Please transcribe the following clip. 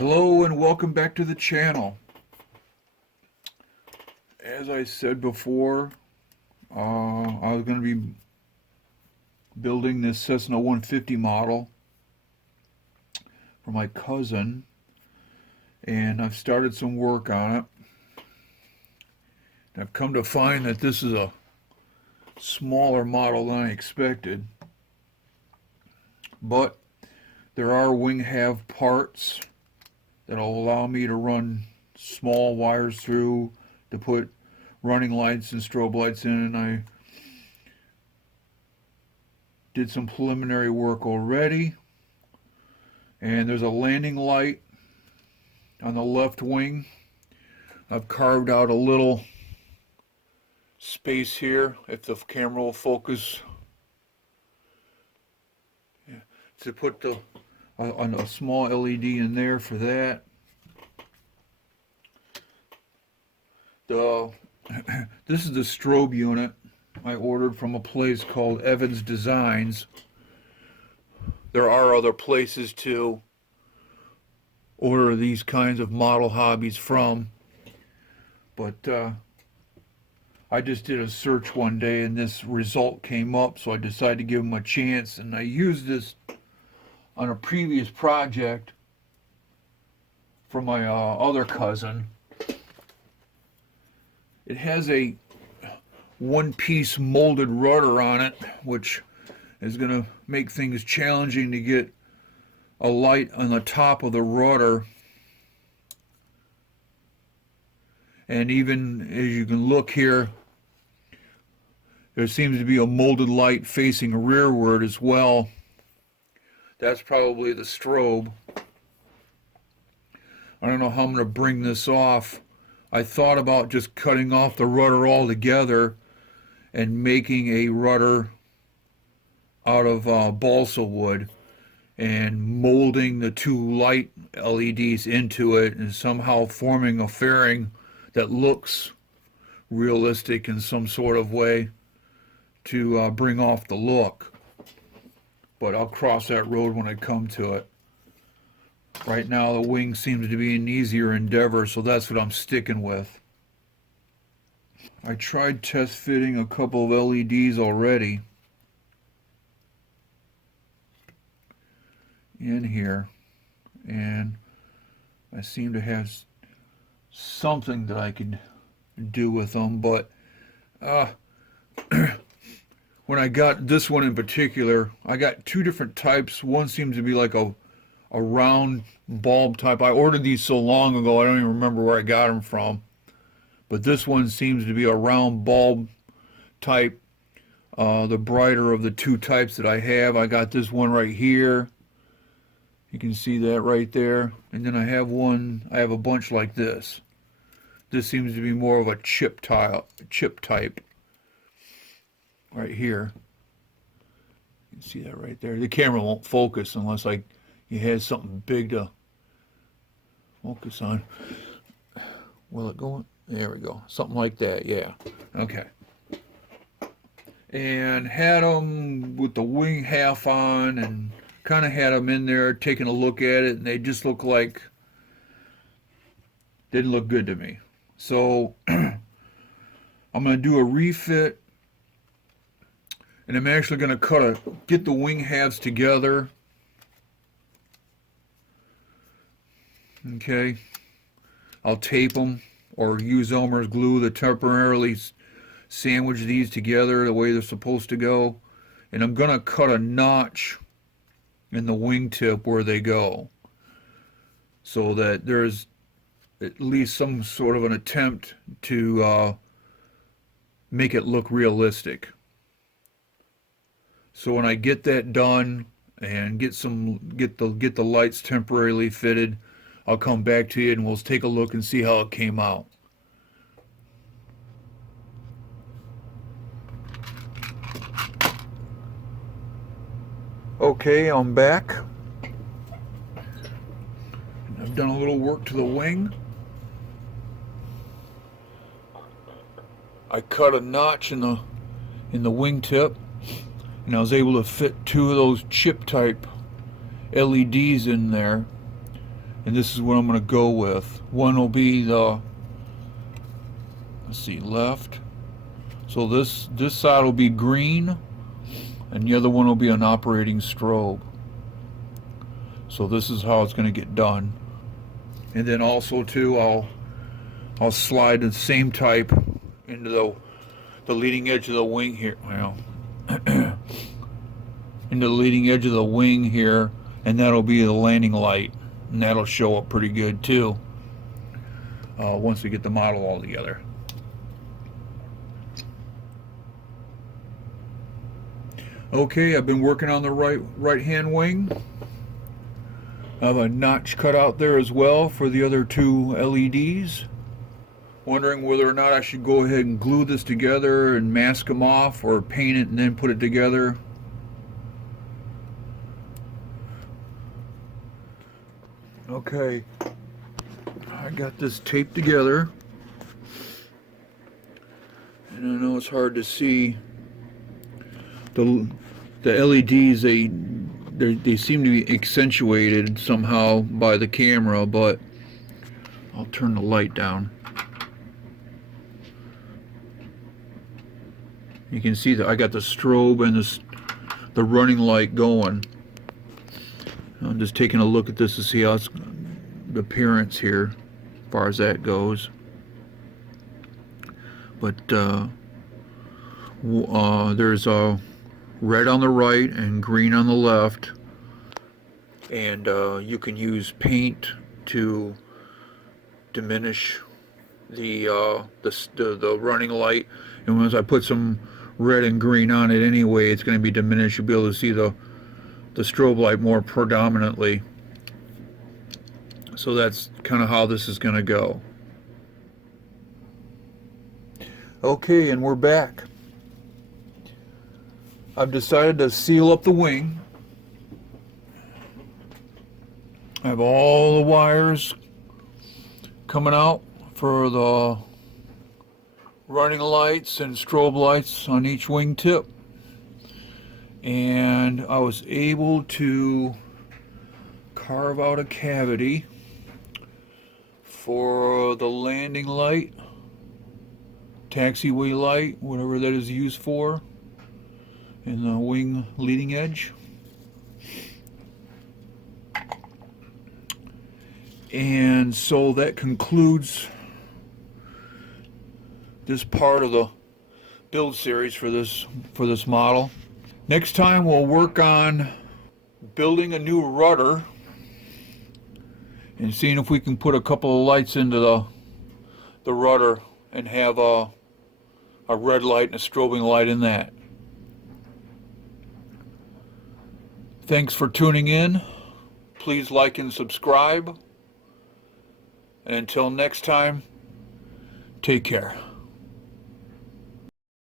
Hello and welcome back to the channel. As I said before, I was going to be building this Cessna 150 model for my cousin, and I've started some work on it. And I've come to find that this is a smaller model than I expected, but there are wing half parts that'll allow me to run small wires through to put running lights and strobe lights in, and I did some preliminary work already. And there's a landing light on the left wing. I've carved out a little space here, if the camera will focus, to put a small LED in there for that. This is the strobe unit I ordered from a place called Evans Designs. There are other places to order these kinds of model hobbies from, but I just did a search one day and this result came up, so I decided to give them a chance, and I used this on a previous project for my other cousin. It has a one-piece molded rudder on it, which is going to make things challenging to get a light on the top of the rudder. And even as you can look here, there seems to be a molded light facing rearward as well. That's probably the strobe. I don't know how I'm going to bring this off. I thought about just cutting off the rudder altogether and making a rudder out of balsa wood and molding the two light LEDs into it and somehow forming a fairing that looks realistic in some sort of way to bring off the look. But I'll cross that road when I come to it. Right now the wing seems to be an easier endeavor, so that's what I'm sticking with. I tried test fitting a couple of LEDs already in here, and I seem to have something that I can do with them, but when I got this one in particular, I got two different types. One seems to be like a round bulb type. I ordered these so long ago I don't even remember where I got them from, but this one seems to be a round bulb type, the brighter of the two types that I have. I got this one right here, you can see that right there, and then I have a bunch like this. This seems to be more of a chip type right here. You can see that right there. The camera won't focus unless you had something big to focus on. Will it go? There we go. Something like that, yeah. Okay. And had them with the wing half on, and kind of had them in there taking a look at it, and they just look like, didn't look good to me. So I'm going to do a refit, and I'm actually going to get the wing halves together. Okay, I'll tape them or use Elmer's glue to temporarily sandwich these together the way they're supposed to go, and I'm going to cut a notch in the wingtip where they go, so that there's at least some sort of an attempt to make it look realistic. So when I get that done and get the lights temporarily fitted, I'll come back to you and we'll take a look and see how it came out. Okay, I'm back. I've done a little work to the wing. I cut a notch in the wingtip, and I was able to fit two of those chip type LEDs in there. and this is what I'm going to go with. One will be the, let's see, left. So this side will be green, and the other one will be an operating strobe. So this is how it's going to get done. And then also too, I'll slide the same type into the leading edge of the wing here. Well, into the leading edge of the wing here, and that'll be the landing light, and that'll show up pretty good too. Once we get the model all together. Okay, I've been working on the right hand wing. I have a notch cut out there as well for the other two LEDs. Wondering whether or not I should go ahead and glue this together and mask them off, or paint it and then put it together. Okay, I got this taped together, and I know it's hard to see. The LEDs, they seem to be accentuated somehow by the camera, but I'll turn the light down. You can see that I got the strobe and the running light going. I'm just taking a look at this to see how it's the appearance here, as far as that goes. But there's a red on the right and green on the left, and you can use paint to diminish the running light. And once I put some red and green on it anyway, it's going to be diminished. You'll be able to see the strobe light more predominantly. So that's kind of how this is going to go. Okay, and we're back. I've decided to seal up the wing. I have all the wires coming out for the running lights and strobe lights on each wing tip. And I was able to carve out a cavity for the landing light, taxiway light, whatever that is used for, in the wing leading edge. And so that concludes this part of the build series for this model. Next time we'll work on building a new rudder and seeing if we can put a couple of lights into the rudder and have a red light and a strobing light in that. Thanks for tuning in. Please like and subscribe. And until next time, take care.